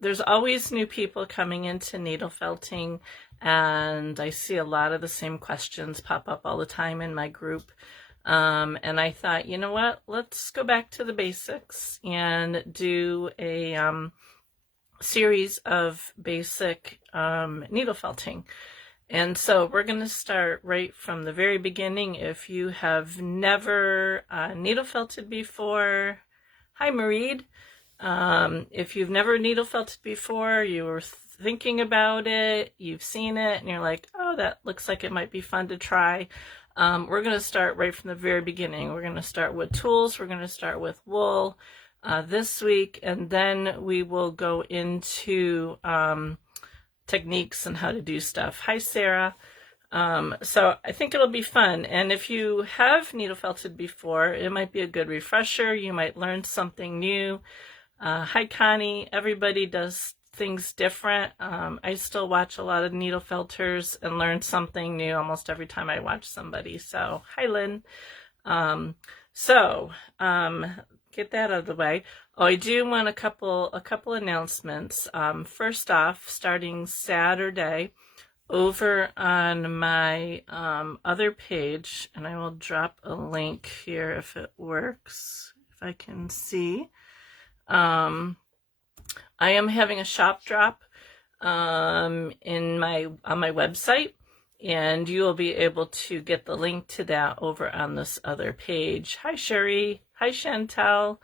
there's always new people coming into needle felting, and I see a lot of the same questions pop up all the time in my group. And I thought, you know what, let's go back to the basics and do a series of basic needle felting. And so we're going to start right from the very beginning. If you have never needle felted before, hi Mareed. If you've never needle felted before, you were thinking about it, you've seen it, and you're like, oh, that looks like it might be fun to try. We're going to start right from the very beginning. We're going to start with tools. We're going to start with wool this week, and then we will go into techniques and how to do stuff. Hi, Sarah. So I think it'll be fun. And if you have needle felted before, it might be a good refresher. You might learn something new. Hi, Connie. Everybody does things different. I still watch a lot of needle felters and learn something new almost every time I watch somebody. So hi, Lynn. Get that out of the way. Oh, I do want a couple announcements. First off, starting Saturday, over on my other page, and I will drop a link here if it works, if I can see. I am having a shop drop on my website, and you will be able to get the link to that over on this other page. Hi, Sherry. Hi, Chantel.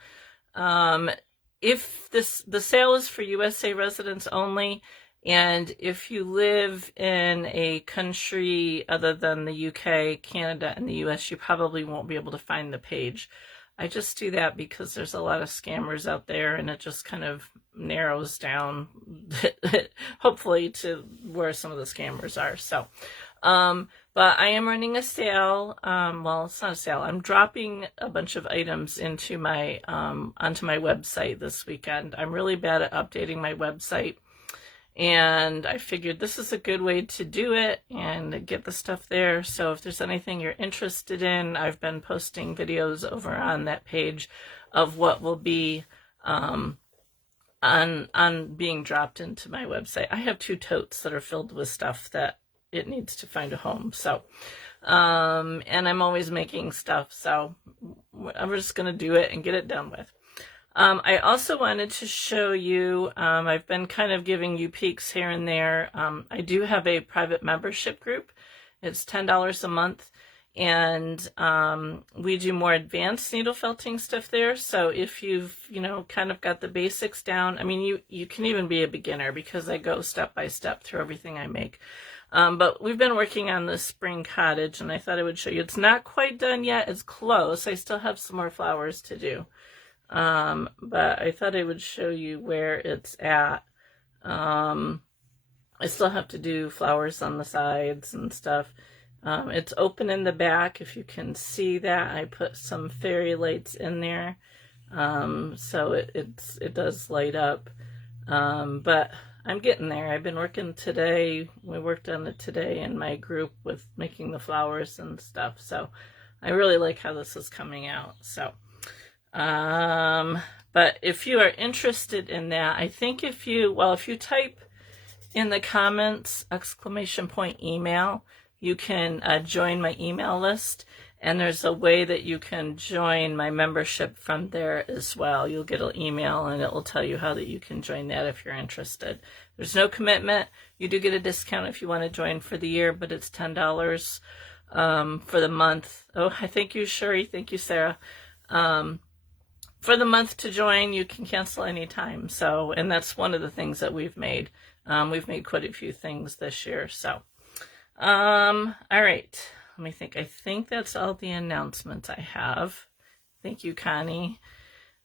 If the sale is for USA residents only, and if you live in a country other than the UK, Canada, and the US, you probably won't be able to find the page. I just do that because there's a lot of scammers out there, and it just kind of narrows down, hopefully, to where some of the scammers are. So, but I am running a sale. Well, it's not a sale. I'm dropping a bunch of items into my onto my website this weekend. I'm really bad at updating my website, and I figured this is a good way to do it and get the stuff there. So if there's anything you're interested in, I've been posting videos over on that page of what will be on being dropped into my website. I have 2 totes that are filled with stuff that it needs to find a home. So, and I'm always making stuff. So I'm just going to do it and get it done with. I also wanted to show you, I've been kind of giving you peeks here and there. I do have a private membership group. It's $10 a month, and we do more advanced needle felting stuff there. So if you've, kind of got the basics down, I mean, you can even be a beginner because I go step by step through everything I make. But we've been working on this spring cottage, and I thought I would show you. It's not quite done yet. It's close. I still have some more flowers to do. But I thought I would show you where it's at. I still have to do flowers on the sides and stuff. It's open in the back, if you can see that. I put some fairy lights in there, so it does light up. But I'm getting there. I've been working today. We worked on it today in my group with making the flowers and stuff. So I really like how this is coming out. So. But if you are interested in that, I think if you type in the comments !email, you can join my email list, and there's a way that you can join my membership from there as well. You'll get an email, and it will tell you how that you can join that if you're interested. There's no commitment. You do get a discount if you want to join for the year, but it's $10 for the month. Oh, I thank you, Sherry. Thank you, Sarah. For the month to join, you can cancel anytime. So, and that's one of the things that we've made. We've made quite a few things this year. So, all right. Let me think. I think that's all the announcements I have. Thank you, Connie.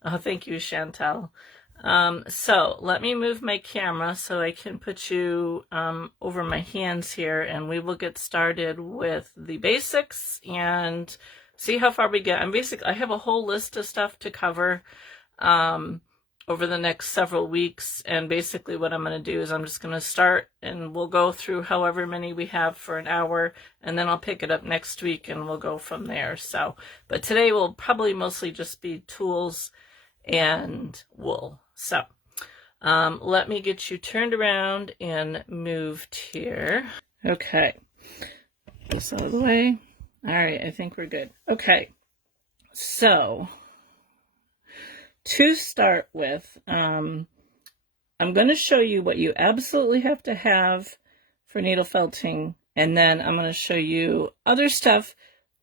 Oh, thank you, Chantel. So let me move my camera so I can put you over my hands here, and we will get started with the basics and see how far we get. I have a whole list of stuff to cover over the next several weeks, and basically what I'm going to do is I'm just going to start, and we'll go through however many we have for an hour, and then I'll pick it up next week and we'll go from there. So, but today will probably mostly just be tools and wool. So, Let me get you turned around and moved here. Okay, this out of the way. All right, I think we're good. Okay, so to start with, I'm going to show you what you absolutely have to have for needle felting, and then I'm going to show you other stuff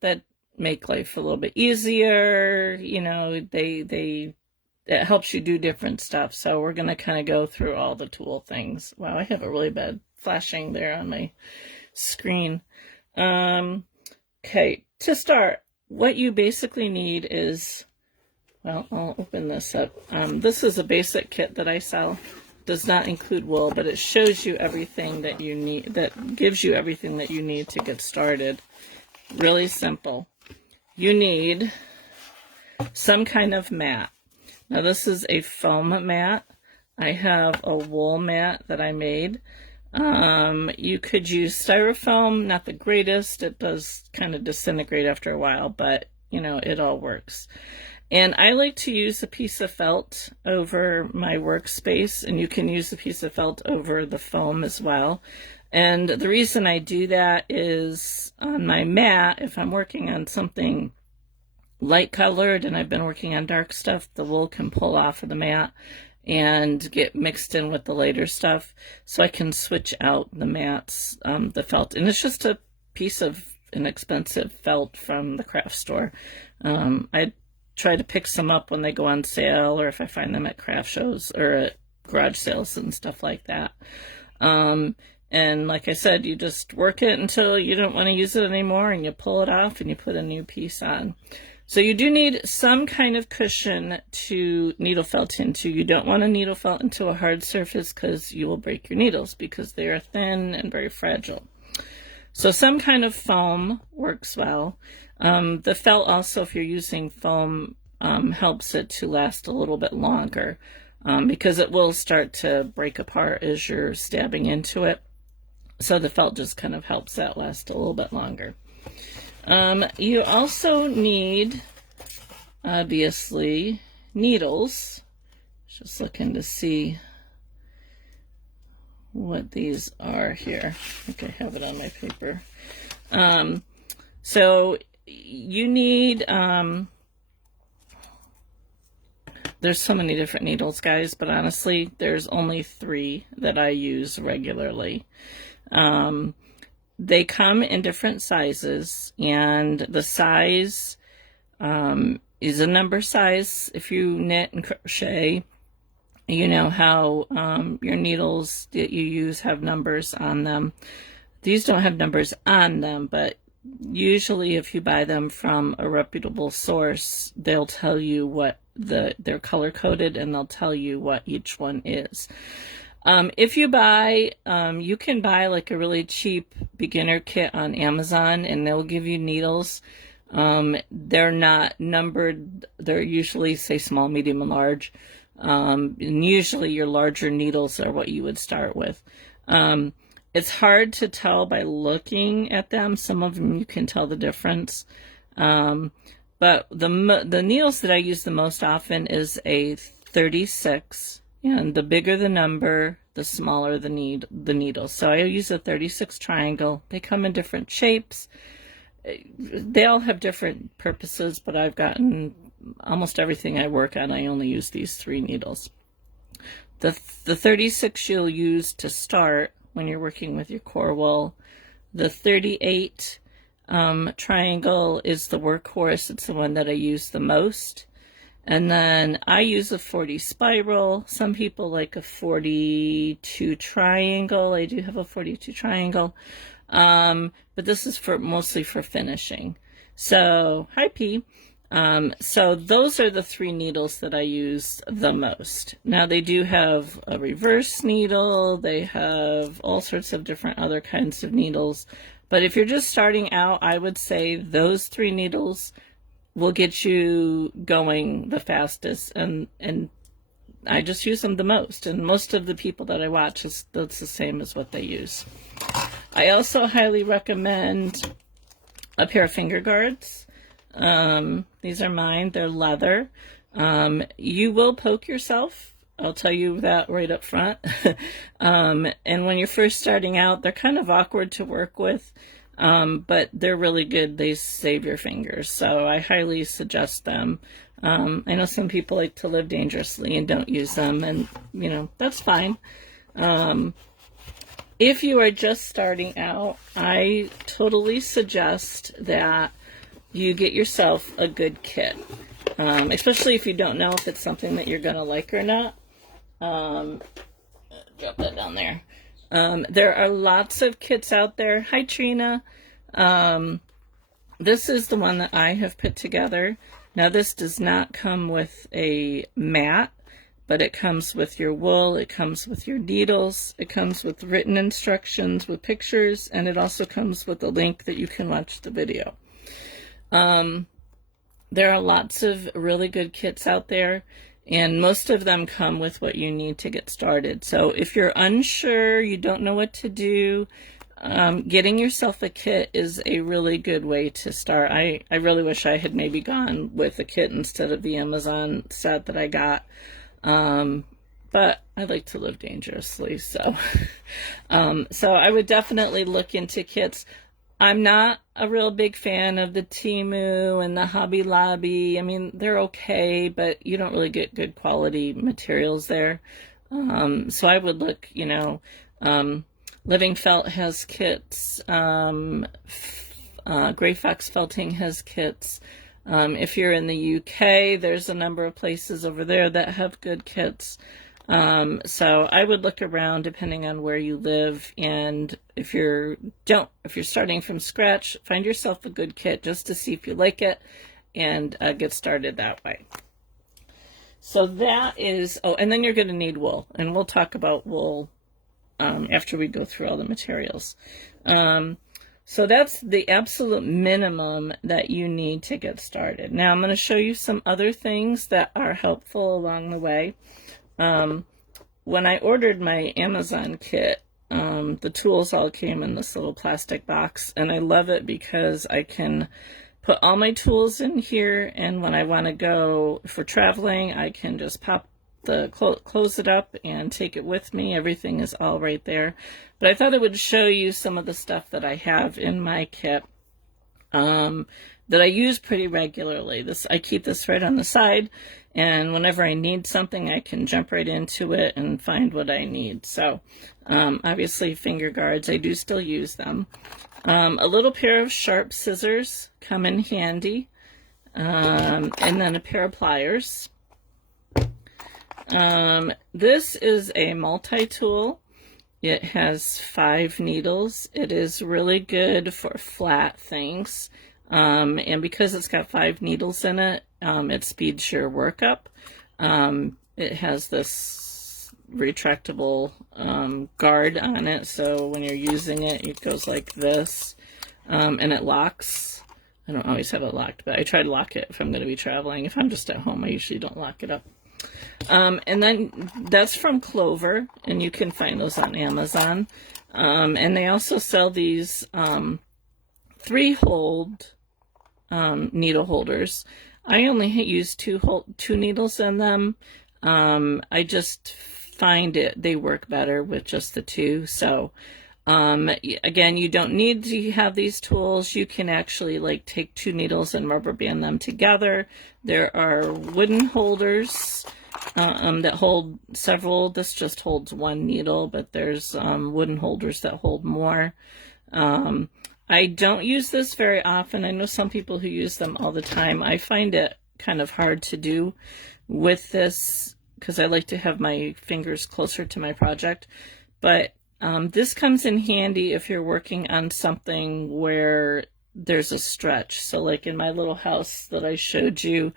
that make life a little bit easier. You know, it helps you do different stuff. So we're going to kind of go through all the tool things. Wow, I have a really bad flashing there on my screen. Okay, to start, what you basically need is, well, I'll open this up. This is a basic kit that I sell. Does not include wool, but it shows you everything that you need, that gives you everything that you need to get started. Really simple. You need some kind of mat. Now this is a foam mat. I have a wool mat that I made. You could use styrofoam, not the greatest. It does kind of disintegrate after a while, but you know, it all works. And I like to use a piece of felt over my workspace, and you can use a piece of felt over the foam as well. And the reason I do that is on my mat, if I'm working on something light colored and I've been working on dark stuff, the wool can pull off of the mat and get mixed in with the lighter stuff. So I can switch out the mats, the felt. And it's just a piece of inexpensive felt from the craft store. I try to pick some up when they go on sale, or if I find them at craft shows or at garage sales and stuff like that. And like I said, you just work it until you don't want to use it anymore, and you pull it off and you put a new piece on. So you do need some kind of cushion to needle felt into. You don't want to needle felt into a hard surface because you will break your needles because they are thin and very fragile. So some kind of foam works well. The felt also, if you're using foam, helps it to last a little bit longer because it will start to break apart as you're stabbing into it. So the felt just kind of helps that last a little bit longer. You also need, obviously, needles. Just looking to see what these are here. I think I have it on my paper. So you need, there's so many different needles, guys, but honestly, there's only 3 that I use regularly. They come in different sizes, and the size is a number size. If you knit and crochet, you know how your needles that you use have numbers on them. These don't have numbers on them, but usually if you buy them from a reputable source, they'll tell you what they're color coded, and they'll tell you what each one is. If you buy, you can buy like a really cheap beginner kit on Amazon, and they'll give you needles. They're not numbered. They're usually, say, small, medium, and large. And usually your larger needles are what you would start with. It's hard to tell by looking at them. Some of them you can tell the difference. But the needles that I use the most often is a 36. And the bigger the number, the smaller the needle. So I use a 36 triangle. They come in different shapes. They all have different purposes, but I've gotten almost everything I work on, I only use these 3 needles. The 36 you'll use to start when you're working with your core wool. The 38 triangle is the workhorse. It's the one that I use the most. And then I use a 40 spiral. Some people like a 42 triangle. I do have a 42 triangle. But this is mostly for finishing. So, hi P. So those are the 3 needles that I use the most. Now they do have a reverse needle. They have all sorts of different other kinds of needles. But if you're just starting out, I would say those 3 needles will get you going the fastest, and I just use them the most, and most of the people that I watch, that's the same as what they use. I also highly recommend a pair of finger guards. These are mine. They're leather. You will poke yourself I'll tell you that right up front. And when you're first starting out, they're kind of awkward to work with, but they're really good. They save your fingers, so I highly suggest them. I know some people like to live dangerously and don't use them, and that's fine. If you are just starting out, I totally suggest that you get yourself a good kit, especially if you don't know if it's something that you're going to like or not. Drop that down there. There are lots of kits out there. Hi, Trina. This is the one that I have put together. Now, this does not come with a mat, but it comes with your wool, it comes with your needles, it comes with written instructions with pictures, and it also comes with a link that you can watch the video. There are lots of really good kits out there, and most of them come with what you need to get started. So if you're unsure, you don't know what to do, getting yourself a kit is a really good way to start. I really wish I had maybe gone with a kit instead of the Amazon set that I got. But I like to live dangerously, so so I would definitely look into kits. I'm not a real big fan of the Temu and the Hobby Lobby. I mean, they're okay, but you don't really get good quality materials there. So I would look, Living Felt has kits. Gray Fox Felting has kits. If you're in the UK, there's a number of places over there that have good kits. So I would look around depending on where you live, and if you're starting from scratch, find yourself a good kit just to see if you like it, and get started that way. So that is, and then you're going to need wool, and we'll talk about wool after we go through all the materials. So that's the absolute minimum that you need to get started. Now I'm going to show you some other things that are helpful along the way. When I ordered my Amazon kit, the tools all came in this little plastic box, and I love it because I can put all my tools in here, and when I want to go for traveling, I can just close it up and take it with me. Everything is all right there. But I thought I would show you some of the stuff that I have in my kit that I use pretty regularly. I keep this right on the side, and whenever I need something, I can jump right into it and find what I need. So obviously finger guards, I do still use them. A little pair of sharp scissors come in handy, and then a pair of pliers. This is a multi-tool. It has 5 needles. It is really good for flat things. And because it's got 5 needles in it, it speeds your work up. It has this retractable guard on it, so when you're using it, it goes like this, and it locks. I don't always have it locked, but I try to lock it if I'm going to be traveling. If I'm just at home, I usually don't lock it up. And then that's from Clover, and you can find those on Amazon. And they also sell these 3-hold needle holders. I only use two needles in them. I just find they work better with just the 2. So again, you don't need to have these tools. You can actually take 2 needles and rubber band them together. There are wooden holders that hold several. This just holds 1 needle, but there's wooden holders that hold more. I don't use this very often. I know some people who use them all the time. I find it kind of hard to do with this because I like to have my fingers closer to my project. But this comes in handy if you're working on something where there's a stretch. So like in my little house that I showed you,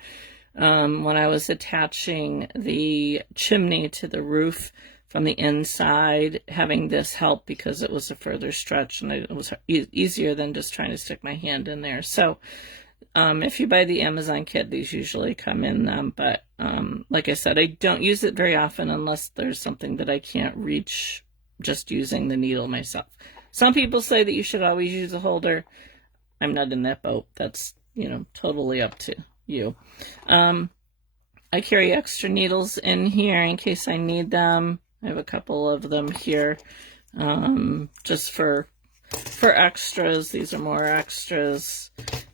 when I was attaching the chimney to the roof from the inside, having this help because it was a further stretch and it was easier than just trying to stick my hand in there. So if you buy the Amazon kit, these usually come in them, but like I said, I don't use it very often unless there's something that I can't reach just using the needle myself. Some people say that you should always use a holder. I'm not in that boat. That's, totally up to you. I carry extra needles in here in case I need them. I have a couple of them here, just for extras. These are more extras.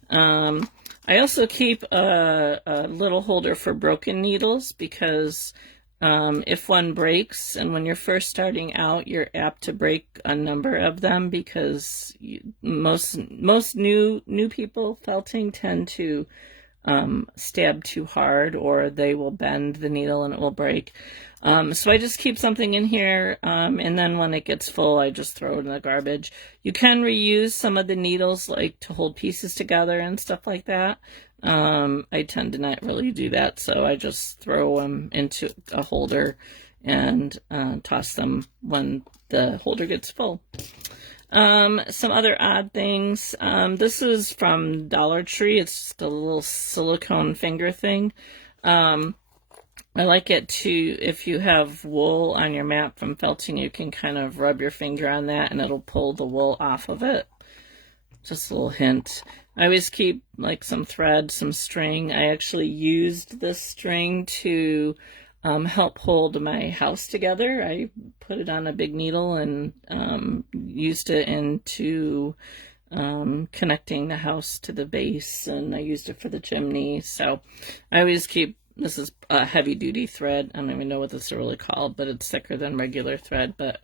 I also keep a little holder for broken needles because if one breaks, and when you're first starting out, you're apt to break a number of them because most new people felting tend to stab too hard, or they will bend the needle and it will break. So I just keep something in here, and then when it gets full, I just throw it in the garbage. You can reuse some of the needles, like to hold pieces together and stuff like that. I tend to not really do that, so I just throw them into a holder and toss them when the holder gets full. Some other odd things. This is from Dollar Tree. It's just a little silicone finger thing. I like it to, if you have wool on your mat from felting, you can kind of rub your finger on that and it'll pull the wool off of it. Just a little hint. I always keep like some thread, some string. I actually used this string to help hold my house together. I put it on a big needle and used it into connecting the house to the base, and I used it for the chimney. So I always keep, this is a heavy duty thread. I don't even know what this is really called, but it's thicker than regular thread. But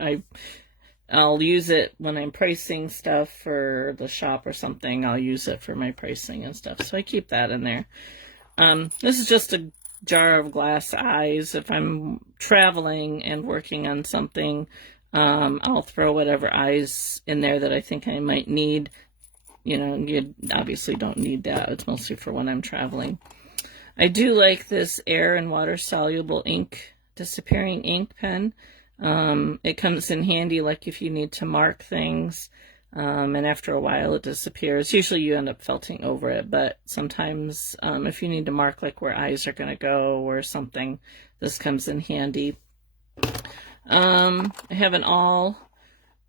I'll use it when I'm pricing stuff for the shop or something. I'll use it for my pricing and stuff. So I keep that in there. This is just a jar of glass eyes. If I'm traveling and working on something, I'll throw whatever eyes in there that I think I might need. You know, you obviously don't need that. It's mostly for when I'm traveling. I do like this air and water soluble ink, disappearing ink pen. It comes in handy like if you need to mark things, and after a while it disappears. Usually you end up felting over it, but sometimes if you need to mark like where eyes are going to go or something, this comes in handy. I have an awl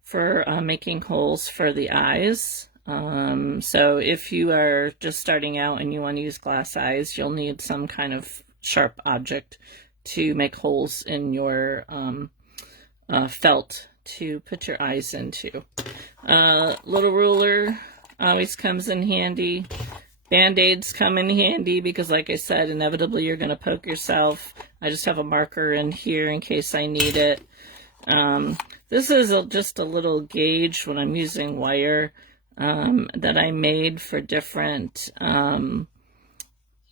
for making holes for the eyes. So if you are just starting out and you want to use glass eyes, you'll need some kind of sharp object to make holes in your felt to put your eyes into. Little ruler always comes in handy. Band-aids come in handy because, like I said, inevitably you're going to poke yourself. I just have a marker in here in case I need it. This is just a little gauge when I'm using wire that I made for different,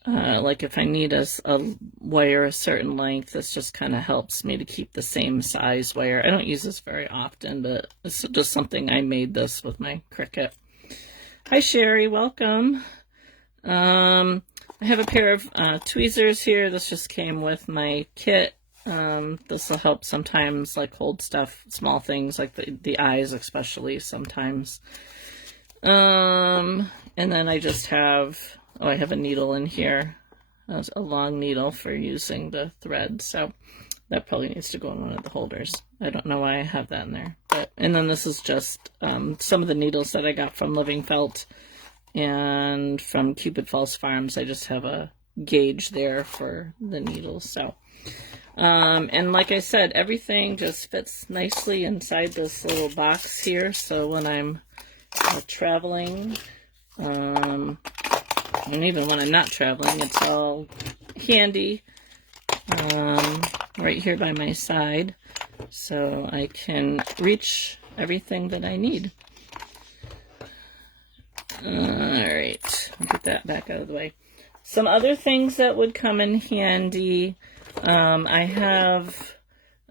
like if I need a wire a certain length, this just kind of helps me to keep the same size wire. I don't use this very often, but it's just something I made this with my Cricut. Hi Sherry, welcome. I have a pair of tweezers here. This just came with my kit. This will help sometimes, like hold stuff, small things like the eyes especially sometimes. And then I just have, I have a needle in here, a long needle for using the thread, so that probably needs to go in one of the holders. I don't know why I have that in there. And then this is just some of the needles that I got from Living Felt and from Cupid Falls Farms. I just have a gauge there for the needles. So and like I said, everything just fits nicely inside this little box here, so when I'm traveling, and even when I'm not traveling, it's all handy right here by my side, so I can reach everything that I need. Alright, get that back out of the way. Some other things that would come in handy, I have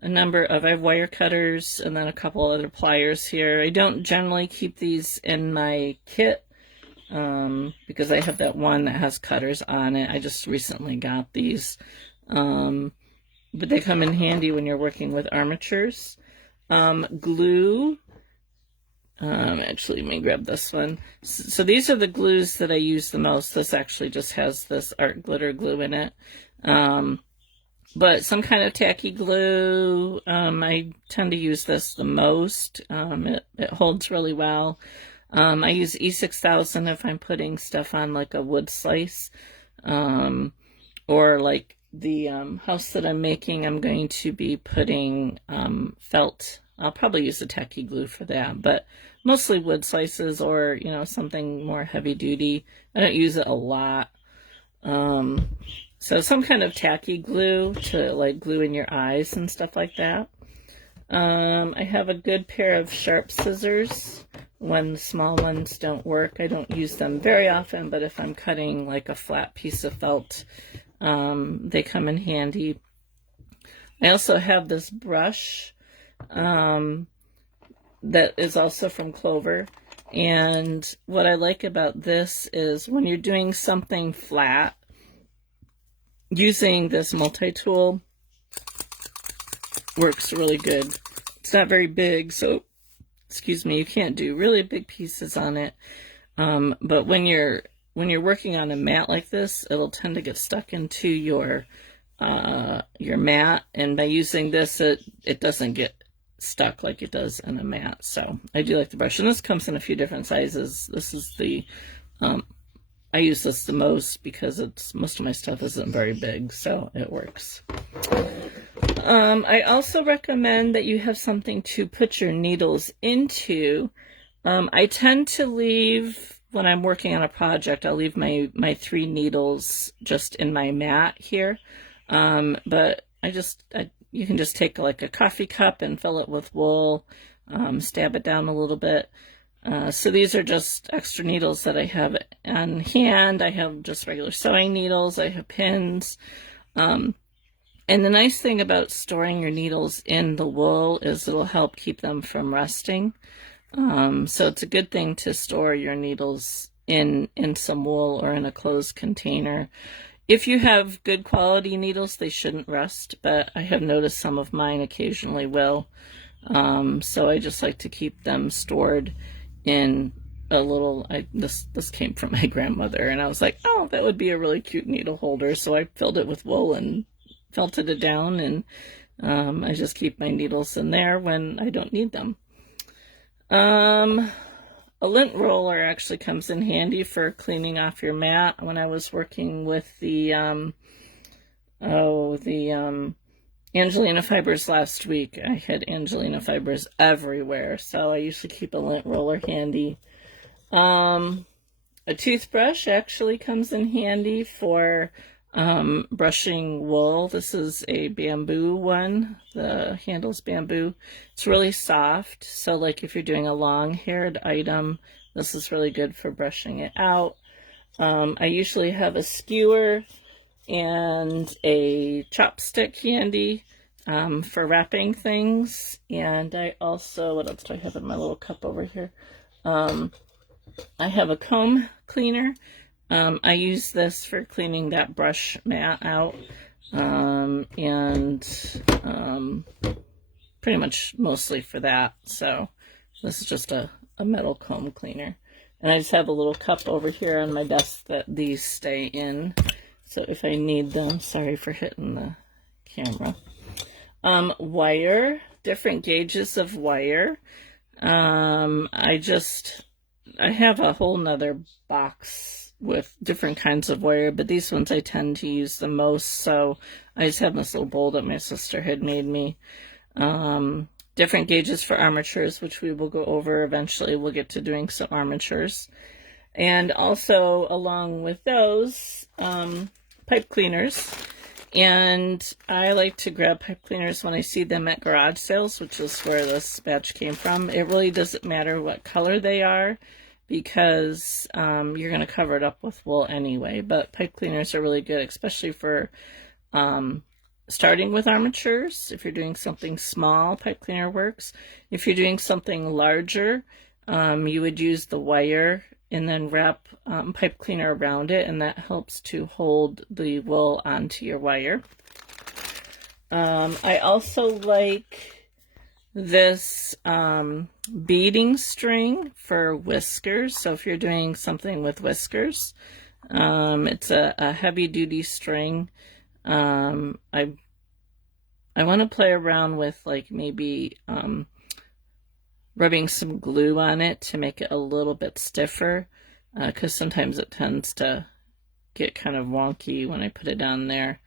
I have wire cutters and then a couple other pliers here. I don't generally keep these in my kit because I have that one that has cutters on it. I just recently got these, but they come in handy when you're working with armatures. Glue. Actually, let me grab this one. So these are the glues that I use the most. This actually just has this art glitter glue in it. But some kind of tacky glue, I tend to use this the most. It holds really well. I use E6000 if I'm putting stuff on like a wood slice, or like the house that I'm making, I'm going to be putting felt. I'll probably use a tacky glue for that, but mostly wood slices or, you know, something more heavy duty. I don't use it a lot. So some kind of tacky glue to like glue in your eyes and stuff like that. I have a good pair of sharp scissors. When the small ones don't work, I don't use them very often, but if I'm cutting like a flat piece of felt, they come in handy. I also have this brush that is also from Clover. And what I like about this is when you're doing something flat, using this multi-tool works really good. It's not very big, so, excuse me, you can't do really big pieces on it. But when you're working on a mat like this, it'll tend to get stuck into your mat, and by using this, it doesn't get stuck like it does in a mat. So I do like the brush, and this comes in a few different sizes. This is the I use this the most because most of my stuff isn't very big, so it works. I also recommend that you have something to put your needles into. I tend to leave, when I'm working on a project, I'll leave my 3 needles just in my mat here. But you can just take like a coffee cup and fill it with wool, stab it down a little bit. So these are just extra needles that I have on hand. I have just regular sewing needles. I have pins. And the nice thing about storing your needles in the wool is it'll help keep them from rusting. So it's a good thing to store your needles in some wool or in a closed container. If you have good quality needles, they shouldn't rust, but I have noticed some of mine occasionally will. So I just like to keep them stored in a little, this came from my grandmother, and I was like, oh, that would be a really cute needle holder. So I filled it with wool and felted it down, and I just keep my needles in there when I don't need them. A lint roller actually comes in handy for cleaning off your mat. When I was working with the Angelina fibers last week, I had Angelina fibers everywhere, so I usually keep a lint roller handy. A toothbrush actually comes in handy for brushing wool. This is a bamboo one. The handle's bamboo. It's really soft, so like if you're doing a long-haired item, this is really good for brushing it out. I usually have a skewer and a chopstick handy for wrapping things. And I also, what else do I have in my little cup over here? I have a comb cleaner. I use this for cleaning that brush mat out, and pretty much mostly for that. So this is just a metal comb cleaner. And I just have a little cup over here on my desk that these stay in. So if I need them, sorry for hitting the camera. Wire, different gauges of wire. I have a whole nother box with different kinds of wire, but these ones I tend to use the most, so I just have this little bowl that my sister had made me. Different gauges for armatures, which we will go over eventually. We'll get to doing some armatures. And also, along with those, pipe cleaners. And I like to grab pipe cleaners when I see them at garage sales, which is where this batch came from. It really doesn't matter what color they are, because you're going to cover it up with wool anyway. But pipe cleaners are really good, especially for starting with armatures. If you're doing something small, pipe cleaner works. If you're doing something larger, you would use the wire and then wrap pipe cleaner around it, and that helps to hold the wool onto your wire. I also like this beading string for whiskers. So if you're doing something with whiskers, it's a heavy duty string. I want to play around with like maybe rubbing some glue on it to make it a little bit stiffer, because sometimes it tends to get kind of wonky when I put it down there.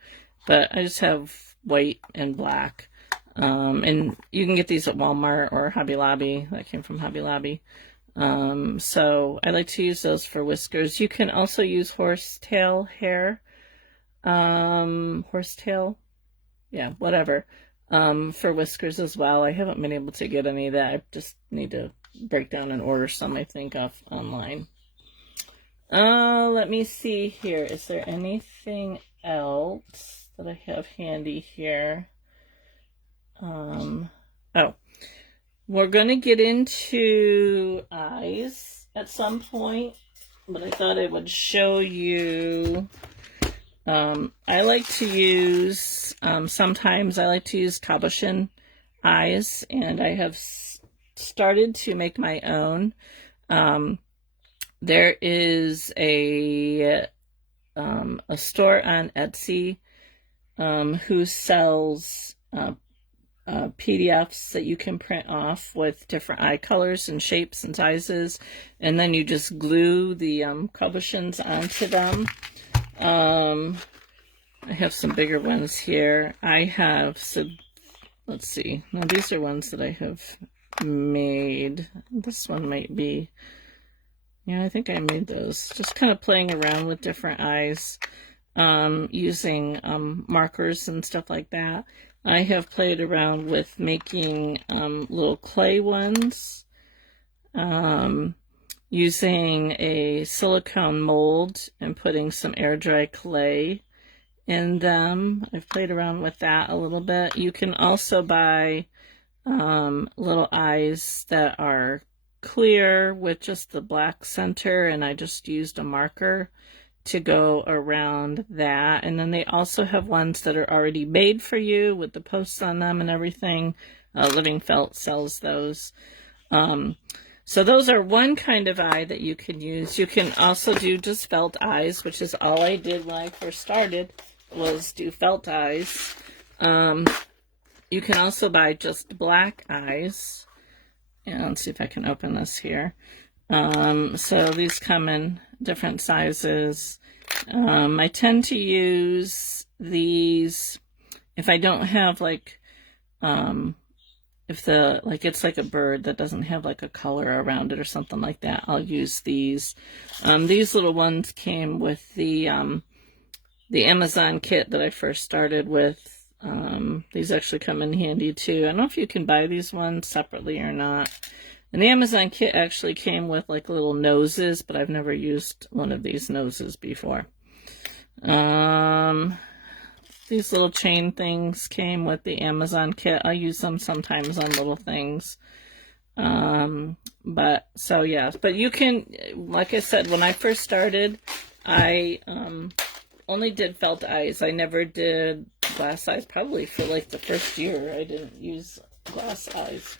but I just have white and black. And you can get these at Walmart or Hobby Lobby. That came from Hobby Lobby. So I like to use those for whiskers. You can also use horsetail hair. Horsetail, yeah, whatever. For whiskers as well. I haven't been able to get any of that. I just need to break down and order some, I think, off online. Let me see here. Is there anything else that I have handy here? Oh, we're going to get into eyes at some point, but I thought I would show you. I like to use, sometimes I like to use cabochon eyes, and I have started to make my own. There is a store on Etsy who sells PDFs that you can print off with different eye colors and shapes and sizes, and then you just glue the cabochons onto them. I have some bigger ones here. I have some, let's see, now these are ones that I have made. This one might be, yeah, I think I made those. Just kind of playing around with different eyes, using markers and stuff like that. I have played around with making little clay ones, using a silicone mold and putting some air dry clay in them. I've played around with that a little bit. You can also buy little eyes that are clear with just the black center, and I just used a marker to go around that. And then they also have ones that are already made for you with the posts on them and everything. Living Felt sells those. So those are one kind of eye that you can use. You can also do just felt eyes, which is all I did when I first started, was do felt eyes. You can also buy just black eyes. And let's see if I can open this here. So these come in different sizes. I tend to use these if I don't have like, if the, like it's like a bird that doesn't have like a color around it or something like that, I'll use these. These little ones came with the Amazon kit that I first started with. These actually come in handy too. I don't know if you can buy these ones separately or not. And the Amazon kit actually came with like little noses, but I've never used one of these noses before. These little chain things came with the Amazon kit. I use them sometimes on little things. But so yeah, but you can, like I said, when I first started, I only did felt eyes. I never did glass eyes. Probably for like the first year I didn't use glass eyes.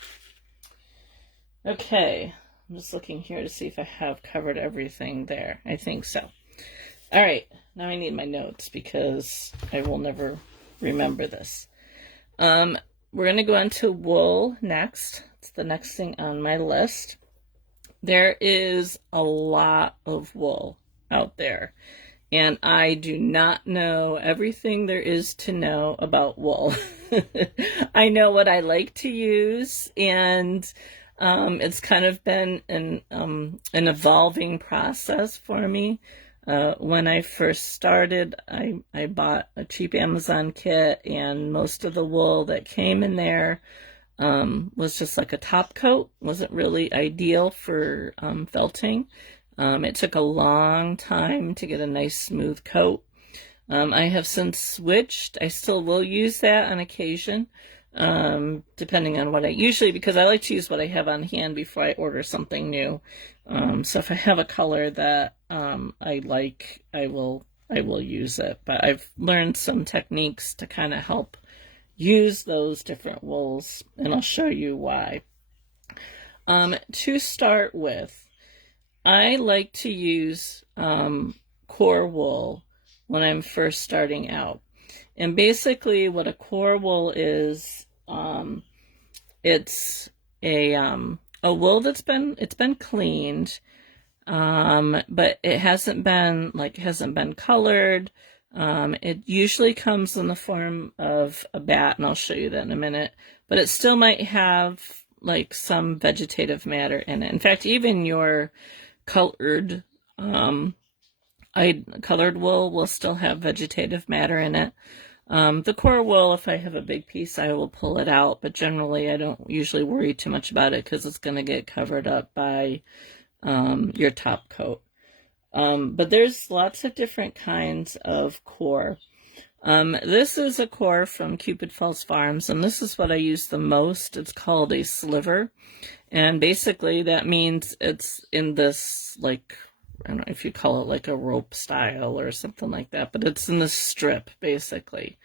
Okay, I'm just looking here to see if I have covered everything there. I think so. All right, now I need my notes because I will never remember this. We're going to go on to wool next. It's the next thing on my list. There is a lot of wool out there, and I do not know everything there is to know about wool. I know what I like to use, and it's kind of been an evolving process for me. When I first started, I bought a cheap Amazon kit, and most of the wool that came in there was just like a top coat. Wasn't really ideal for felting. It took a long time to get a nice smooth coat. I have since switched. I still will use that on occasion, depending on what usually because I like to use what I have on hand before I order something new. So if I have a color that I like, I will use it. But I've learned some techniques to kind of help use those different wools, and I'll show you why. To start with, I like to use core wool when I'm first starting out. And basically what a core wool is, it's a wool that's been cleaned, but it hasn't been colored. It usually comes in the form of a bat, and I'll show you that in a minute, but it still might have like some vegetative matter in it. In fact, even your colored colored wool will still have vegetative matter in it. The core wool, if I have a big piece, I will pull it out, but generally I don't usually worry too much about it because it's going to get covered up by your top coat. But there's lots of different kinds of core. This is a core from Cupid Falls Farms, and this is what I use the most. It's called a sliver, and basically that means it's in this, like, I don't know if you call it like a rope style or something like that, but it's in the strip, basically.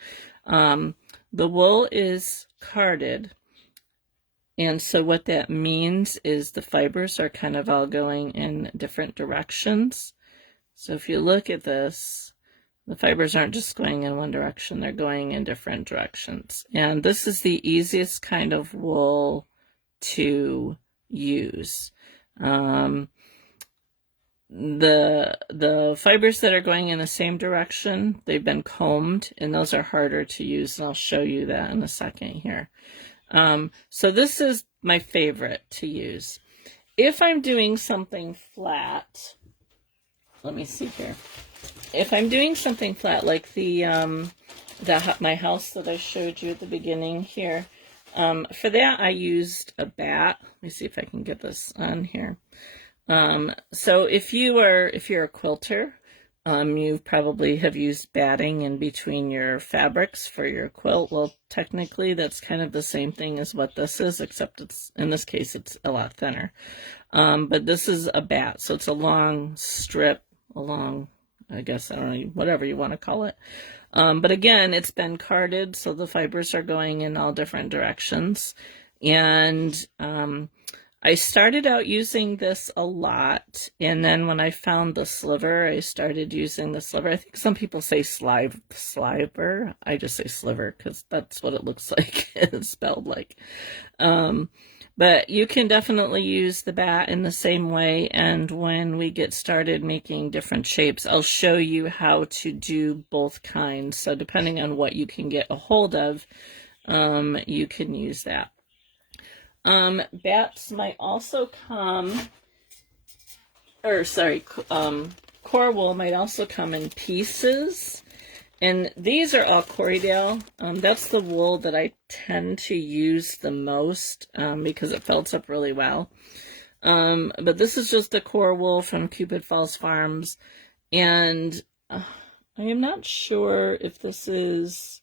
The wool is carded, and so what that means is the fibers are kind of all going in different directions. So if you look at this, the fibers aren't just going in one direction, they're going in different directions. And this is the easiest kind of wool to use. The fibers that are going in the same direction, they've been combed, and those are harder to use, and I'll show you that in a second here. So this is my favorite to use. If I'm doing something flat, let me see here. If I'm doing something flat, like my house that I showed you at the beginning here, for that I used a bat. Let me see if I can get this on here. So if you're a quilter, you probably have used batting in between your fabrics for your quilt. Well, technically that's kind of the same thing as what this is, except in this case it's a lot thinner. But this is a bat, so it's a long strip, I guess, I don't know, whatever you want to call it. But again, it's been carded, so the fibers are going in all different directions. And I started out using this a lot, and then when I found the sliver, I started using the sliver. I think some people say sliver. I just say sliver because that's what it looks like. It's spelled like. But you can definitely use the bat in the same way, and when we get started making different shapes, I'll show you how to do both kinds. So depending on what you can get a hold of, you can use that. Bats might also come, core wool might also come in pieces. And these are all Corriedale. That's the wool that I tend to use the most because it felts up really well. But this is just a core wool from Cupid Falls Farms. And I am not sure if this is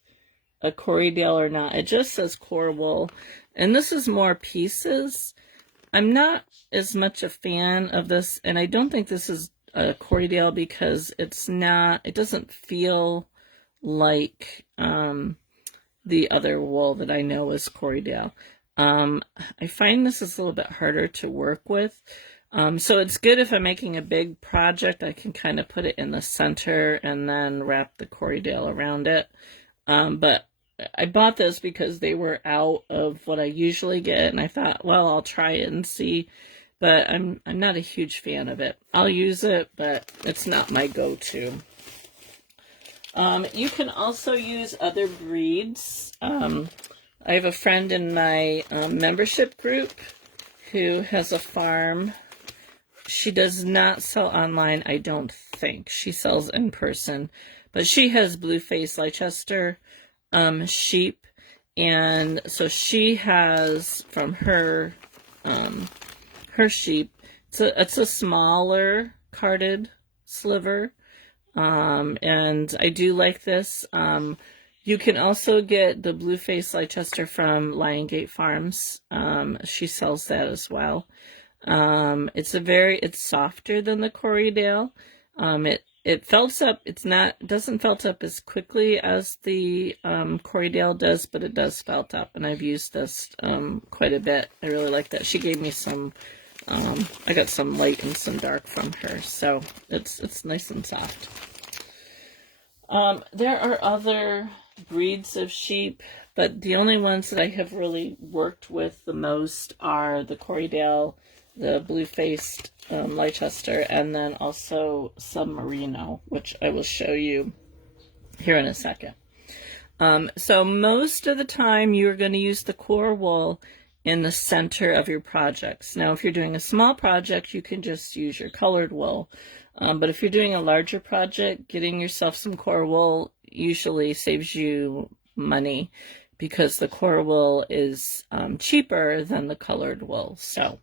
a Corriedale or not. It just says core wool. And this is more pieces. I'm not as much a fan of this. And I don't think this is a Corriedale because it doesn't feel like the other wool that I know is Corriedale. I find this is a little bit harder to work with. So it's good if I'm making a big project, I can kind of put it in the center and then wrap the Corriedale around it. But I bought this because they were out of what I usually get, and I thought, well, I'll try it and see. But I'm not a huge fan of it. I'll use it, but it's not my go-to. You can also use other breeds. I have a friend in my membership group who has a farm. She does not sell online, I don't think. She sells in person. But she has Blueface Leicester sheep. And so she has from her sheep, it's a smaller carded sliver. And I do like this. You can also get the Blueface Leicester from Lion Gate Farms. She sells that as well. It's softer than the Corriedale. It felts up. It doesn't felt up as quickly as the Corriedale does, but it does felt up, and I've used this quite a bit. I really like that. She gave me some. I got some light and some dark from her, so it's nice and soft. There are other breeds of sheep, but the only ones that I have really worked with the most are the Corriedale, the Blue-Faced Leicester, and then also some Merino, which I will show you here in a second. So most of the time you're going to use the core wool in the center of your projects. Now, if you're doing a small project, you can just use your colored wool. But if you're doing a larger project, getting yourself some core wool usually saves you money because the core wool is cheaper than the colored wool. So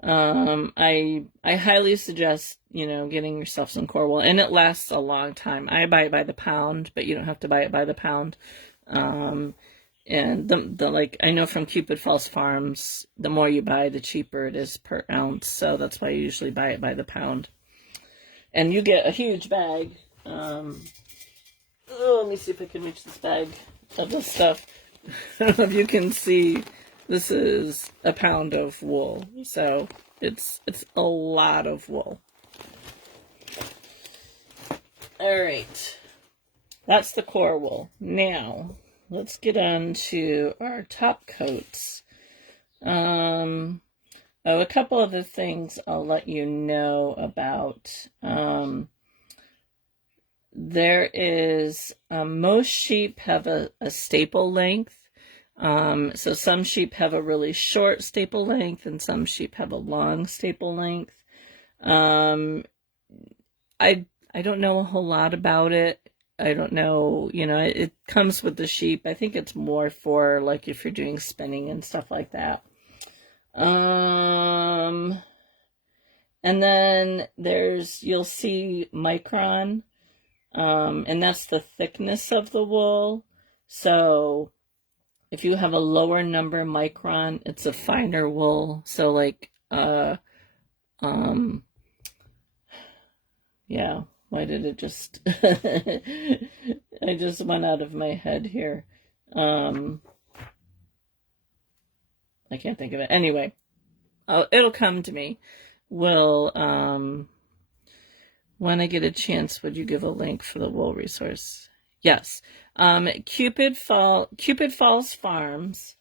I highly suggest, getting yourself some core wool, and it lasts a long time. I buy it by the pound, but you don't have to buy it by the pound. And I know from Cupid Falls Farms, the more you buy, the cheaper it is per ounce. So that's why I usually buy it by the pound. And you get a huge bag. Let me see if I can reach this bag of this stuff. I don't know if you can see. This is a pound of wool, so it's a lot of wool. All right, that's the core wool. Now, let's get on to our top coats. A couple of the things I'll let you know about. There is, most sheep have a staple length. So some sheep have a really short staple length and some sheep have a long staple length. I don't know a whole lot about it. I don't know, it comes with the sheep. I think it's more for like if you're doing spinning and stuff like that. And then you'll see micron, and that's the thickness of the wool. So if you have a lower number micron, it's a finer wool. So yeah, why did it just, I just went out of my head here. I can't think of it. Anyway, it'll come to me. When I get a chance, would you give a link for the wool resource? Yes. Cupid Falls Farms.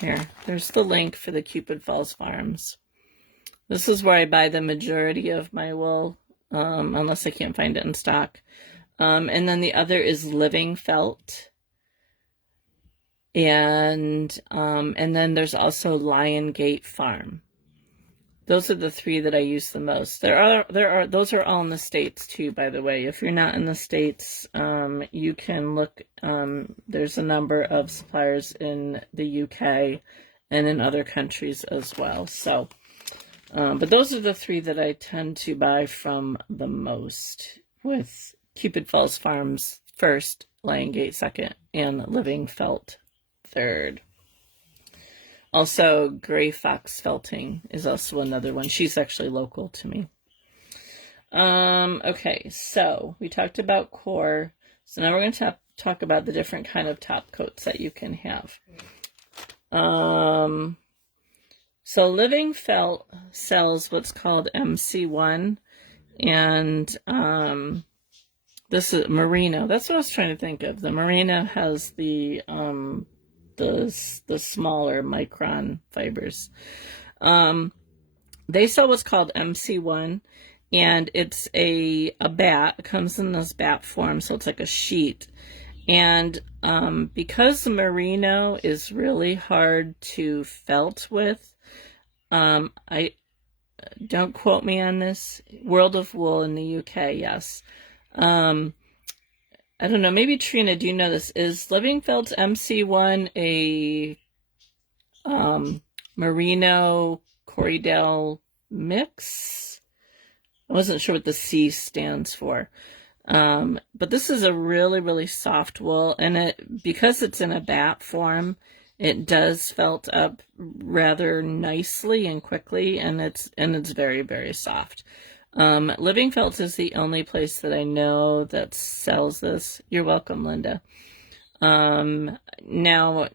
There's the link for the Cupid Falls Farms. This is where I buy the majority of my wool, unless I can't find it in stock. And then the other is Living Felt. And then there's also Lion Gate Farm. Those are the three that I use the most. Those are all in the States too, by the way. If you're not in the States, you can look, there's a number of suppliers in the UK and in other countries as well. So, but those are the three that I tend to buy from the most, with Cupid Falls Farms first, Lion Gate second, and Living Felt third. Also, Gray Fox Felting is also another one. She's actually local to me. Okay, so we talked about core. So now we're going to talk about the different kind of top coats that you can have. So Living Felt sells what's called MC1, and this is merino. That's what I was trying to think of. The merino has the smaller micron fibers. They sell what's called MC1, and it's a bat. It comes in this bat form, so it's like a sheet. And because the merino is really hard to felt with, I don't quote me on this. World of Wool in the UK, yes. I don't know, maybe Trina, do you know this? Is Living Felt's MC1 a merino Corriedale mix? I wasn't sure what the C stands for. But this is a really, really soft wool, and because it's in a bat form, it does felt up rather nicely and quickly, and it's very, very soft. Living Felt is the only place that I know that sells this. You're welcome, Linda. Now,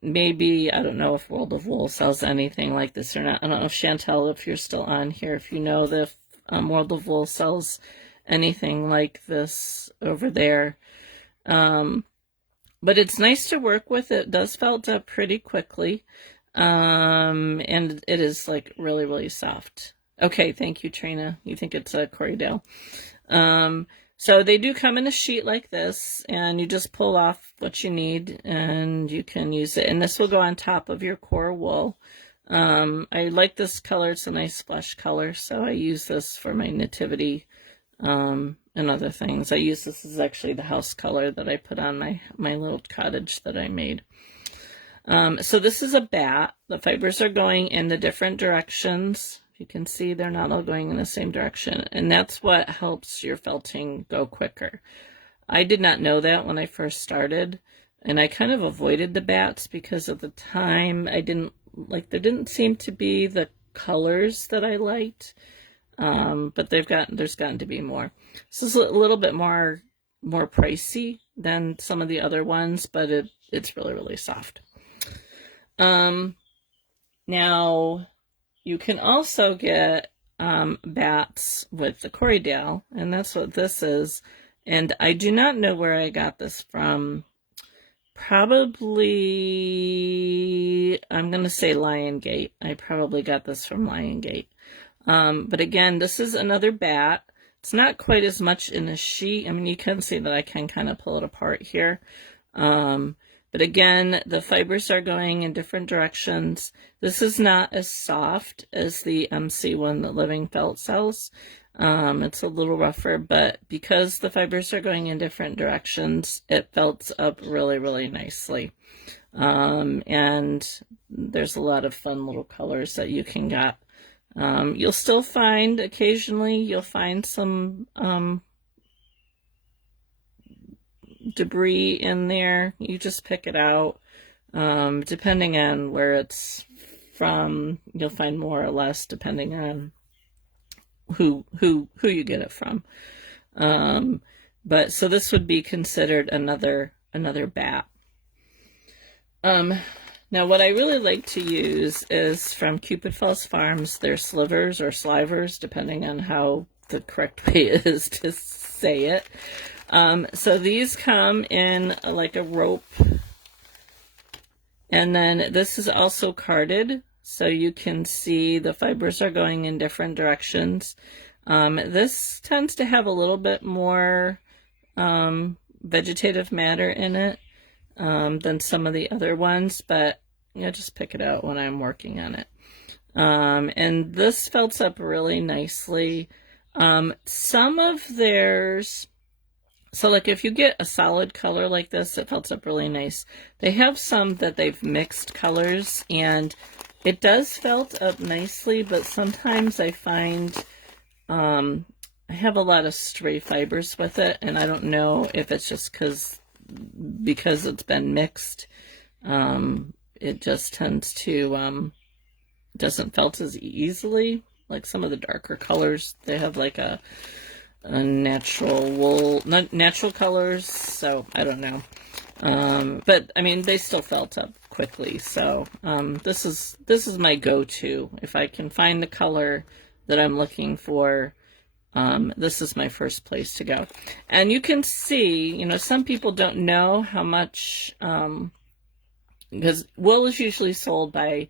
maybe, I don't know if World of Wool sells anything like this or not. I don't know if Chantel, if you're still on here, if you know if World of Wool sells anything like this over there. But it's nice to work with. It does felt up pretty quickly. And it is like really, really soft. Okay, thank you, Trina. You think it's a Corriedale. So they do come in a sheet like this, and you just pull off what you need and you can use it. And this will go on top of your core wool. I like this color. It's a nice flesh color, so I use this for my nativity and other things. I use this as actually the house color that I put on my little cottage that I made. So this is a bat. The fibers are going in the different directions. You can see they're not all going in the same direction, and that's what helps your felting go quicker. I did not know that when I first started, and I kind of avoided the bats because of the time. I didn't like, there didn't seem to be the colors that I liked, but there's gotten to be more. This is a little bit more pricey than some of the other ones, but it's really, really soft. Now you can also get bats with the Corriedale, and that's what this is. And I do not know where I got this from. Probably, I'm going to say Lion Gate. I probably got this from Lion Gate. But again, this is another bat. It's not quite as much in a sheet. I mean, you can see that I can kind of pull it apart here. But again, the fibers are going in different directions. This is not as soft as the MC one that Living Felt sells. It's a little rougher, but because the fibers are going in different directions, it felts up really, really nicely. And there's a lot of fun little colors that you can get. You'll still find, occasionally, you'll find some debris in there. You just pick it out. Depending on where it's from, you'll find more or less depending on who you get it from. But so this would be considered another bat. Now what I really like to use is from Cupid Falls Farms, their slivers or slivers, depending on how the correct way is to say it. So these come in like a rope, and then this is also carded, so you can see the fibers are going in different directions. This tends to have a little bit more vegetative matter in it than some of the other ones, but just pick it out when I'm working on it. And this felts up really nicely. Some of theirs, so like if you get a solid color like this, it felts up really nice. They have some that they've mixed colors, and it does felt up nicely, but sometimes I find I have a lot of stray fibers with it, and I don't know if it's just because it's been mixed. It just tends to doesn't felt as easily. Like some of the darker colors, they have like a natural wool, not natural colors, so I don't know. But I mean, they still felt up quickly, so this is my go-to. If I can find the color that I'm looking for, this is my first place to go. And you can see, some people don't know how much, because wool is usually sold by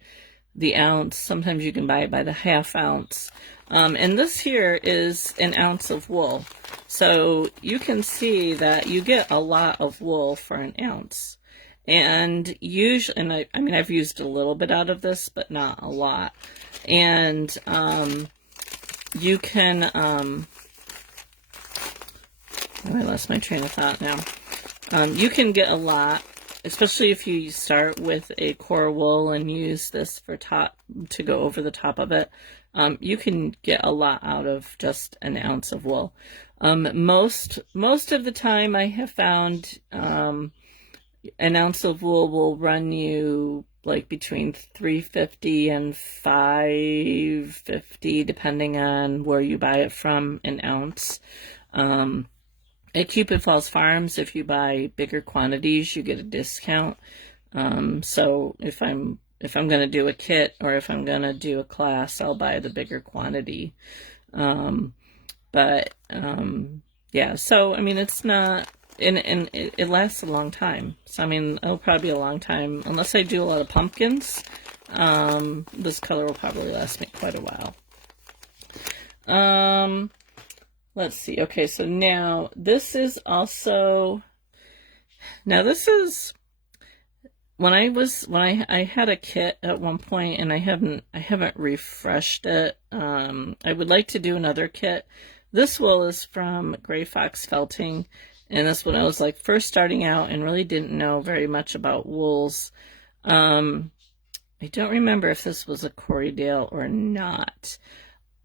the ounce. Sometimes you can buy it by the half ounce. And this here is an ounce of wool. So you can see that you get a lot of wool for an ounce. And usually, and I mean, I've used a little bit out of this, but not a lot. And you can, oh, I lost my train of thought now. You can get a lot, especially if you start with a core wool and use this for to go over the top of it. You can get a lot out of just an ounce of wool. Most of the time I have found an ounce of wool will run you like between $3.50 and $5.50, depending on where you buy it from, an ounce. At Cupid Falls Farms, if you buy bigger quantities, you get a discount. So if I'm going to do a kit or if I'm going to do a class, I'll buy the bigger quantity. Yeah, so I mean, it's not, and it lasts a long time. So I mean, it'll probably be a long time, unless I do a lot of pumpkins. This color will probably last me quite a while. let's see. Okay, so now this is also, now this is, I had a kit at one point and I haven't refreshed it. I would like to do another kit. This wool is from Gray Fox Felting, and this when I was like first starting out and really didn't know very much about wools. I don't remember if this was a Corriedale or not.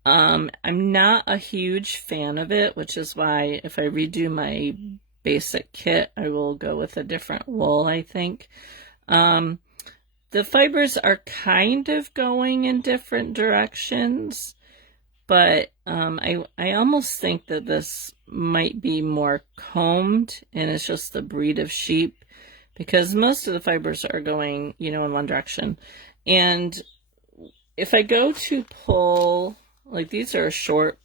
I'm not a huge fan of it, which is why if I redo my basic kit, I will go with a different wool, I think. The fibers are kind of going in different directions, but I almost think that this might be more combed, and it's just the breed of sheep, because most of the fibers are going, you know, in one direction. And if I go to pull, like these are short,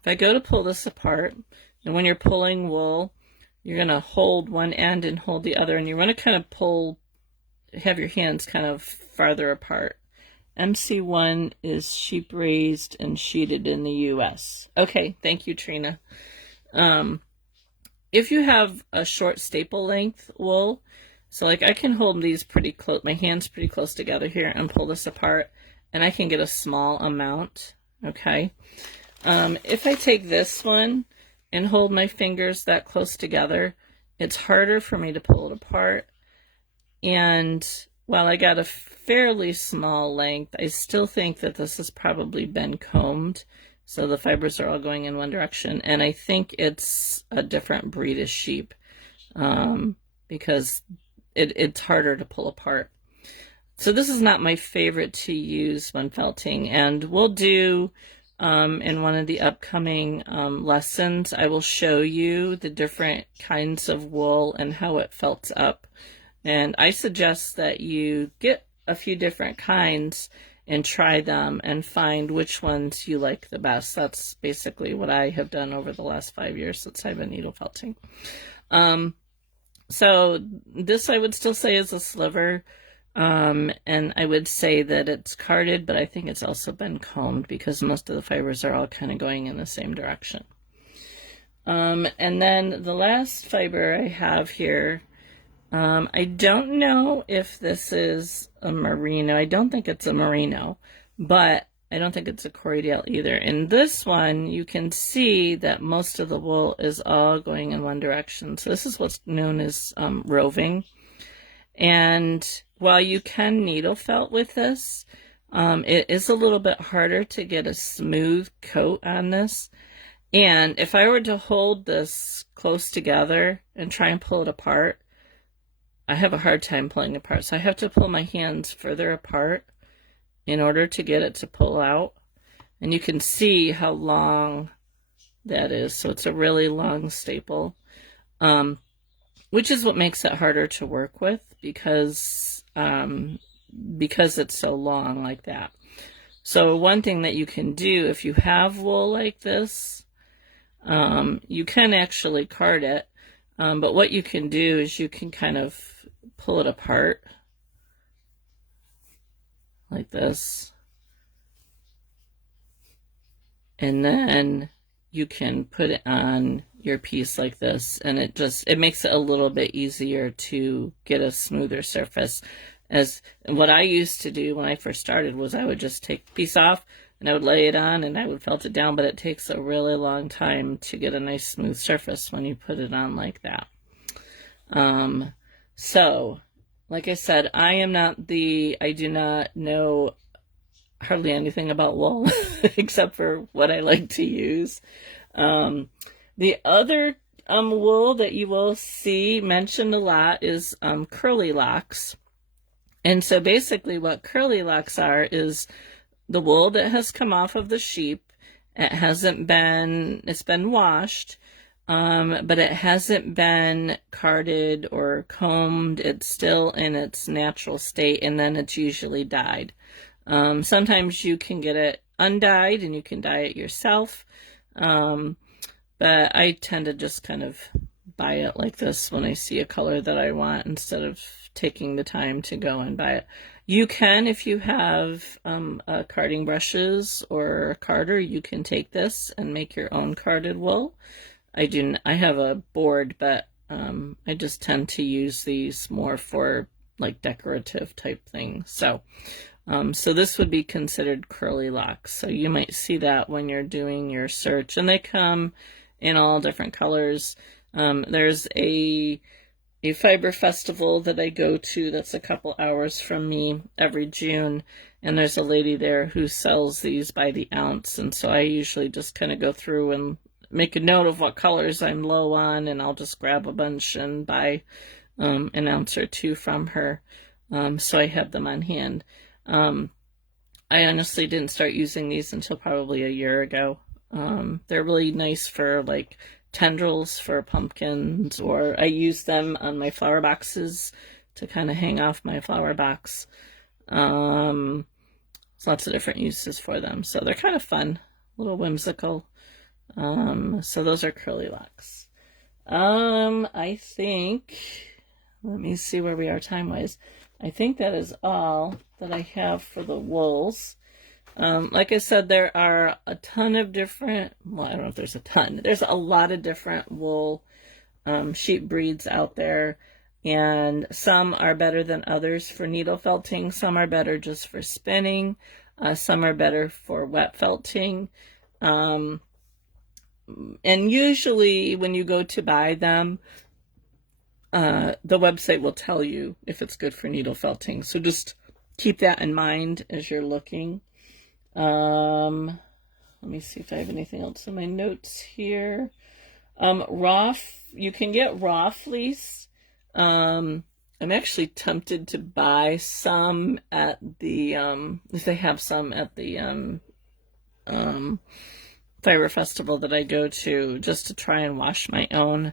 if I go to pull this apart, and when you're pulling wool, you're going to hold one end and hold the other, and you want to kind of pull, have your hands kind of farther apart. MC1 is sheep raised and sheeted in the US. Okay, thank you, Trina. If you have a short staple length wool, so like I can hold these pretty close, my hands pretty close together here, and pull this apart, and I can get a small amount, okay? If I take this one and hold my fingers that close together, it's harder for me to pull it apart. And while I got a fairly small length, I still think that this has probably been combed. So the fibers are all going in one direction. And I think it's a different breed of sheep because it's harder to pull apart. So this is not my favorite to use when felting. And we'll do, in one of the upcoming lessons, I will show you the different kinds of wool and how it felts up. And I suggest that you get a few different kinds and try them and find which ones you like the best. That's basically what I have done over the last 5 years since I've been needle felting. So this I would still say is a sliver. And I would say that it's carded, but I think it's also been combed because most of the fibers are all kind of going in the same direction. And then the last fiber I have here, I don't know if this is a merino. I don't think it's a merino, but I don't think it's a Corriedale either. In this one, you can see that most of the wool is all going in one direction. So this is what's known as roving. And while you can needle felt with this, it is a little bit harder to get a smooth coat on this. And if I were to hold this close together and try and pull it apart, I have a hard time pulling it apart. So I have to pull my hands further apart in order to get it to pull out. And you can see how long that is. So it's a really long staple, which is what makes it harder to work with because it's so long like that. So one thing that you can do if you have wool like this, you can actually card it. But what you can do is you can kind of pull it apart like this. And then you can put it on your piece like this, and it makes it a little bit easier to get a smoother surface. As what I used to do when I first started was I would just take the piece off and I would lay it on and I would felt it down, but it takes a really long time to get a nice smooth surface when you put it on like that. So like I said, I do not know hardly anything about wool except for what I like to use. The other wool that you will see mentioned a lot is curly locks. And so basically what curly locks are is the wool that has come off of the sheep. It's been washed, but it hasn't been carded or combed. It's still in its natural state, and then it's usually dyed. Sometimes you can get it undyed and you can dye it yourself. But I tend to just kind of buy it like this when I see a color that I want instead of taking the time to go and buy it. You can, if you have carding brushes or a carder, you can take this and make your own carded wool. I have a board, but I just tend to use these more for like decorative type things. So this would be considered curly locks. So you might see that when you're doing your search, and they come in all different colors. There's a fiber festival that I go to that's a couple hours from me every June, and there's a lady there who sells these by the ounce, and so I usually just kind of go through and make a note of what colors I'm low on, and I'll just grab a bunch and buy an ounce or two from her, so I have them on hand. I honestly didn't start using these until probably a year ago. They're really nice for like tendrils for pumpkins, or I use them on my flower boxes to kind of hang off my flower box. There's lots of different uses for them, so they're kind of fun, a little whimsical. So those are curly locks. I think, let me see where we are time-wise. I think that is all that I have for the wools. Like I said, there are a ton of different, well, I don't know if there's a ton. There's a lot of different wool sheep breeds out there, and some are better than others for needle felting. Some are better just for spinning. Some are better for wet felting. And usually when you go to buy them, the website will tell you if it's good for needle felting. So just keep that in mind as you're looking. Let me see if I have anything else in my notes here. You can get raw fleece. I'm actually tempted to buy some at the, if they have some at the, fiber festival that I go to, just to try and wash my own.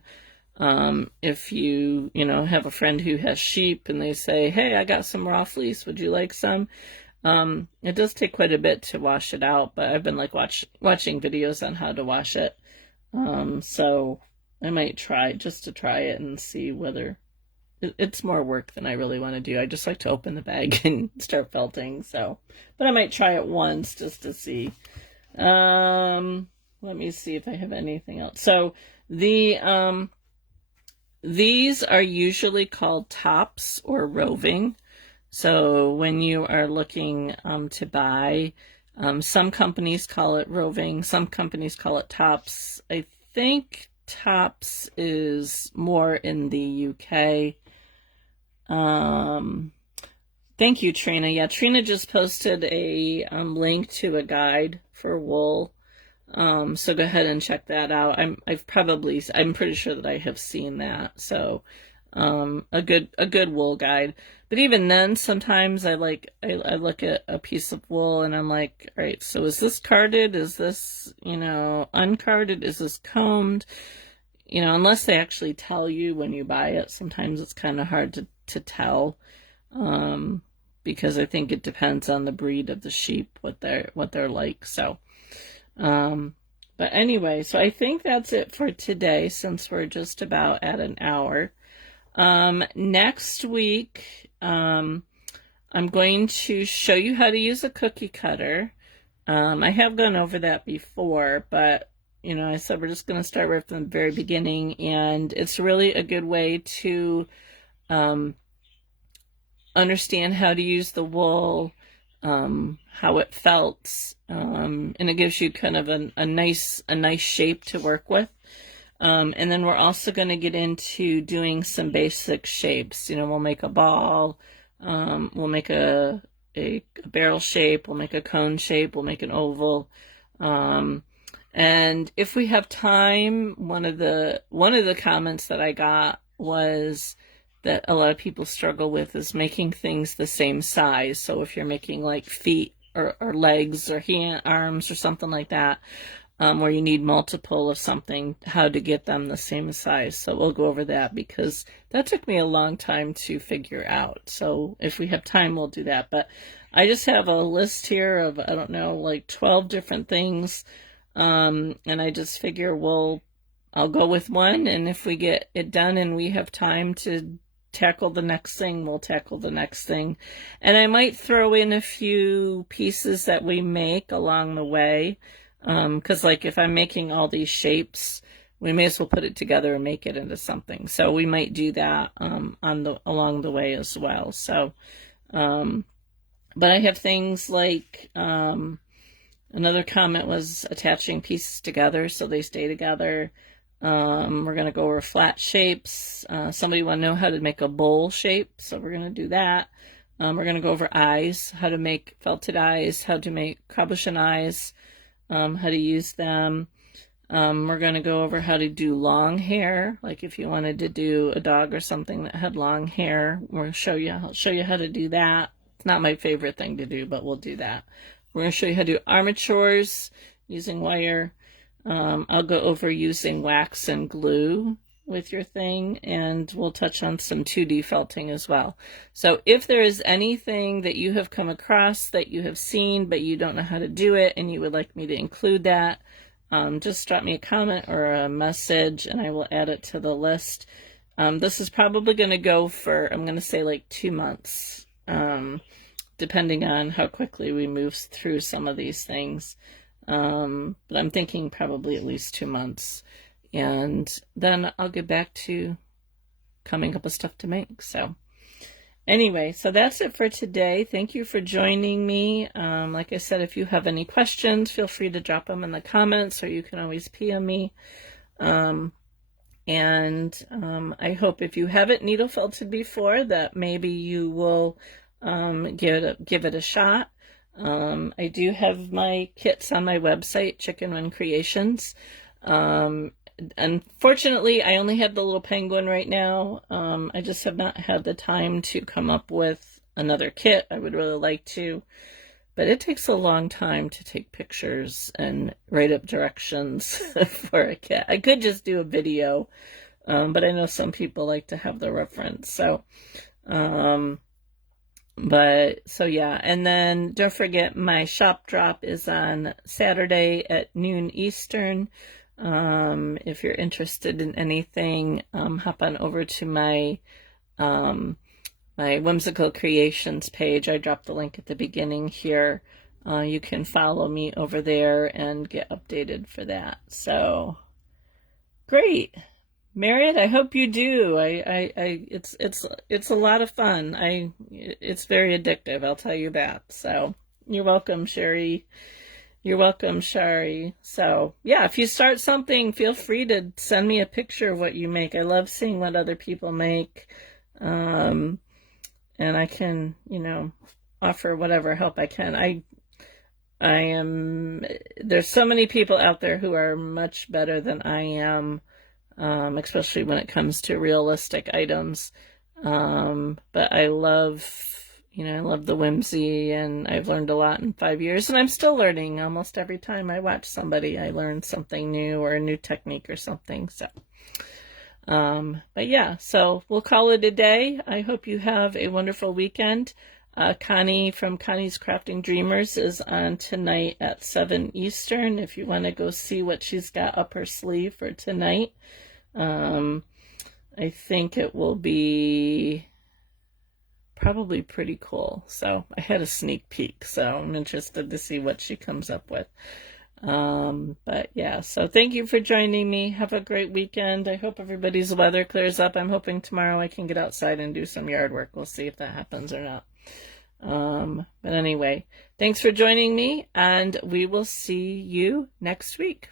If you have a friend who has sheep and they say, hey, I got some raw fleece, would you like some? It does take quite a bit to wash it out, but I've been like watching videos on how to wash it. So I might try it and see whether it's more work than I really want to do. I just like to open the bag and start felting. So, but I might try it once just to see. Let me see if I have anything else. So these are usually called tops or roving. So when you are looking to buy, some companies call it roving, some companies call it tops. I think tops is more in the UK. Thank you, Trina. Yeah, Trina just posted a link to a guide for wool. So go ahead and check that out. I'm pretty sure that I have seen that. So a good wool guide. But even then, sometimes I look at a piece of wool and I'm like, all right, so is this carded? Is this, uncarded? Is this combed? Unless they actually tell you when you buy it, sometimes it's kind of hard to tell, because I think it depends on the breed of the sheep, what they're like. So, but anyway, so I think that's it for today, since we're just about at an hour. Next week, I'm going to show you how to use a cookie cutter. I have gone over that before, but I said we're just going to start right from the very beginning, and it's really a good way to understand how to use the wool, how it felts, and it gives you kind of a nice shape to work with. And then we're also going to get into doing some basic shapes. We'll make a ball, we'll make a barrel shape, we'll make a cone shape, we'll make an oval. And if we have time, one of the comments that I got was that a lot of people struggle with is making things the same size. So if you're making like feet or legs or arms or something like that, where you need multiple of something, how to get them the same size. So we'll go over that, because that took me a long time to figure out. So if we have time, we'll do that. But I just have a list here of, I don't know, like 12 different things. And I just figure I'll go with one. And if we get it done and we have time to tackle the next thing, we'll tackle the next thing. And I might throw in a few pieces that we make along the way. Because like if I'm making all these shapes, we may as well put it together and make it into something. So we might do that along the way as well. So, but I have things like another comment was attaching pieces together so they stay together. We're going to go over flat shapes. Somebody want to know how to make a bowl shape, so we're going to do that. We're going to go over eyes, how to make felted eyes, how to make cabochon eyes, how to use them. We're going to go over how to do long hair, like if you wanted to do a dog or something that had long hair. I'll show you how to do that. It's not my favorite thing to do, but we'll do that. We're going to show you how to do armatures using wire. I'll go over using wax and glue with your thing, and we'll touch on some 2D felting as well. So if there is anything that you have come across that you have seen but you don't know how to do it and you would like me to include that, just drop me a comment or a message and I will add it to the list. This is probably going to go for, I'm going to say like 2 months, depending on how quickly we move through some of these things. But I'm thinking probably at least 2 months, and then I'll get back to coming up with stuff to make. So anyway, so that's it for today. Thank you for joining me. Like I said, if you have any questions, feel free to drop them in the comments, or you can always PM me. I hope if you haven't needle felted before, that maybe you will give it a shot. I do have my kits on my website, Chicken Run Creations. Unfortunately, I only have the little penguin right now. I just have not had the time to come up with another kit. I would really like to, but it takes a long time to take pictures and write up directions for a kit. I could just do a video, but I know some people like to have the reference. So, yeah, and then don't forget my shop drop is on Saturday at noon Eastern. If you're interested in anything, hop on over to my Whimsical Creations page. I dropped the link at the beginning here. You can follow me over there and get updated for that. So great. Marriott, I hope you do. It's a lot of fun. It's very addictive, I'll tell you that. So you're welcome, Sherry. You're welcome, Shari. So yeah, if you start something, feel free to send me a picture of what you make. I love seeing what other people make. And I can, offer whatever help I can. There's so many people out there who are much better than I am. Especially when it comes to realistic items. But I love the whimsy, and I've learned a lot in 5 years, and I'm still learning. Almost every time I watch somebody, I learn something new or a new technique or something. So, but yeah, so we'll call it a day. I hope you have a wonderful weekend. Connie from Connie's Crafting Dreamers is on tonight at 7 Eastern if you want to go see what she's got up her sleeve for tonight. I think it will be probably pretty cool. So I had a sneak peek, so I'm interested to see what she comes up with. But yeah, so thank you for joining me. Have a great weekend. I hope everybody's weather clears up. I'm hoping tomorrow I can get outside and do some yard work. We'll see if that happens or not. But anyway, thanks for joining me, and we will see you next week.